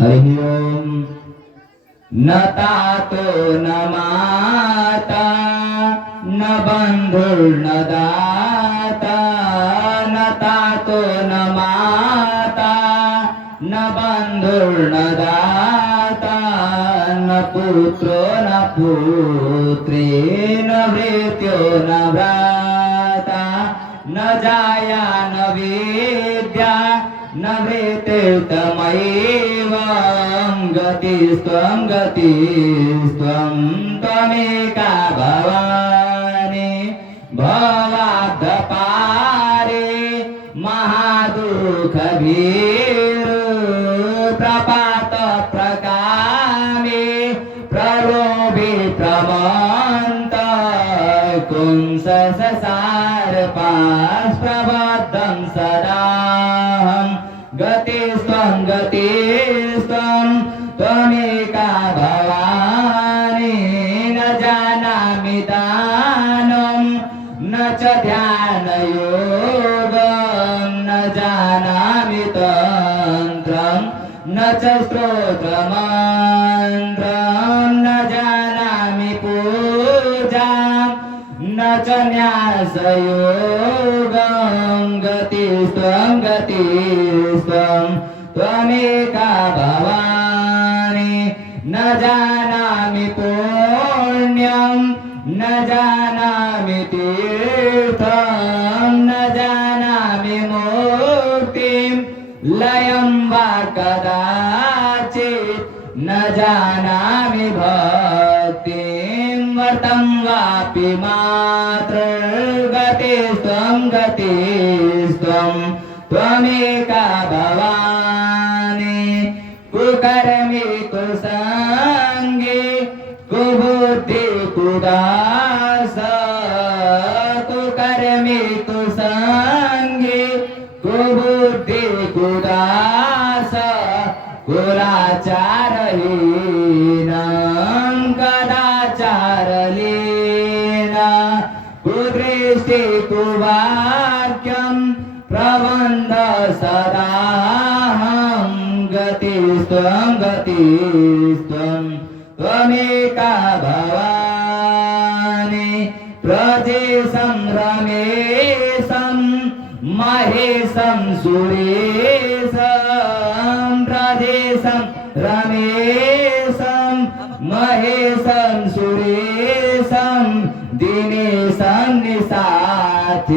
हरि ओम। न तातो न माता न बंधुर्न दाता, न तातो न माता न बंधुर्न दाता, न पुत्रो न पुत्री न भृत्यो न भ्राता, न जाया न विद्या न भृतिर्तमैव गतिस्त्वं गतिस्त्वं त्वमेका भवानि भवाब्धपारे महादुःखभीरु प्रपातप्रकामे प्रलोभे प्रमन्त कुंससारपास्प्रबद्धं सदाहं गतिस्त्वं गतिस्त्वं त्वमेका भवानि न जानामि दानं न च ध्यानयोगं न जानामि तन्त्रं न च स्तोत्रमन्त्रं न जानामि पूजां न च न्यासयोगं गतिस्त्वं गतिस्त्वं त्वमेका भवानि न जानामि पुण्यं न जानामि तीर्थं न जानामि मुक्तिं लयं वा कदाचित् न जानामि भक्तिं व्रतं वापि मातृगतिस्त्वं गतिस्त्वं त्वमेका भवानि कुकर्मे कुसंगे कुबुद्धि कुदास कुकर्मे कुसंगे कुबुद्धि कुदास कुलाचारहीनं कदाचारलीन कुदृष्टि कुवाक्यं प्रबन्ध सदाहं गतिस्त्वं गतिस्त्वं त्वमेका भवानि प्रजेशं रमेशं महेशं सुरेशं प्रजेशं रमेशं महेशं सुरेशं दिनेशं निशाथेश्वरं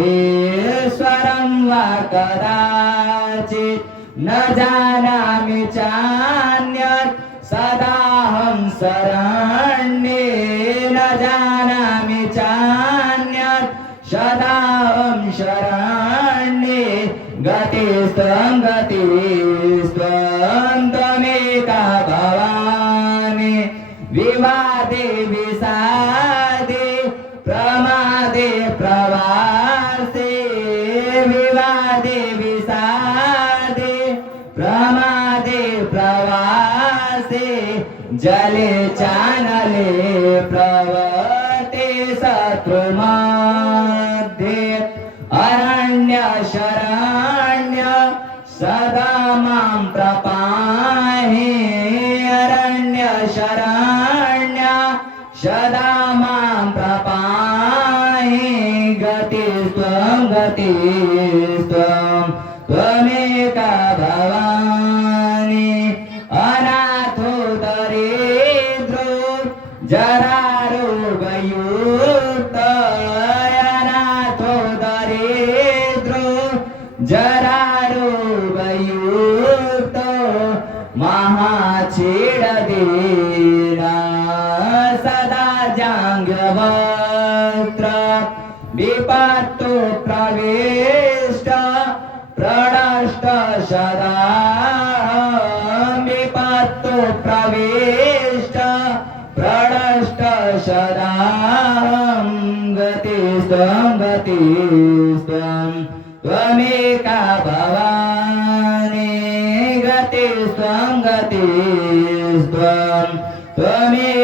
वा कदाचित् न जानामि चान्यत् सदाहं शरण्ये न जानामि चान्यत् सदाहं शरण्ये गतिस्त्वं गतिस्त्वं त्वमेका भवानि विवादे विषादे प्रमादे प्रवासे विवादे विषादे प्रमादे प्रवासे जले चानले प्रवते शत्रुमध्ये अरण्य शरण्य सदा मां प्रपाहि अरण्य शरण्य सदा मां प्रपाहि गतिस्त्वं गतिस्त्वं त्वमेका भवानि अनाथो दरिद्रो जरारोगयुक्त अनाथो दरिद्रो जरारोगयुक्त महाछेडदीना सदा जाङ्गवक्त्र विपत्तो प्रविष्ट प्रणष्ट सदा विपत्तो प्रविष्ट प्रणष्ट सदा गतिस्त्वं गतिस्त्वं त्वमेका भवानि गतिस्त्वं गतिस्त्वं त्वमेका